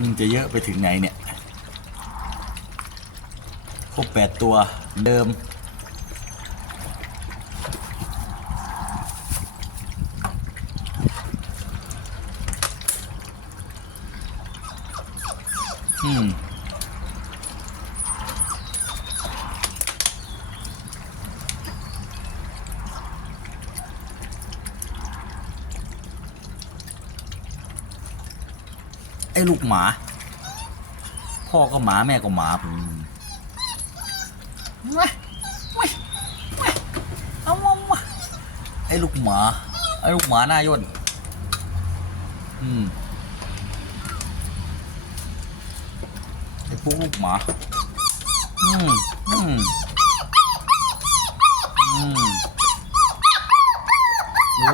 มันจะเยอะไปถึงไหนเนี่ยครบแปดตัวเหมือนเดิม อืม ไอ้ลูกหมา พ่อก็หมาแม่ก็หมาผมว้ายว้ายว้ายเอามามาไอ้ลูกหมา ไอ้ลูกหมาหน้าย่นอืมไอ้พวกลูกหมา อืมอืมอืมโอ้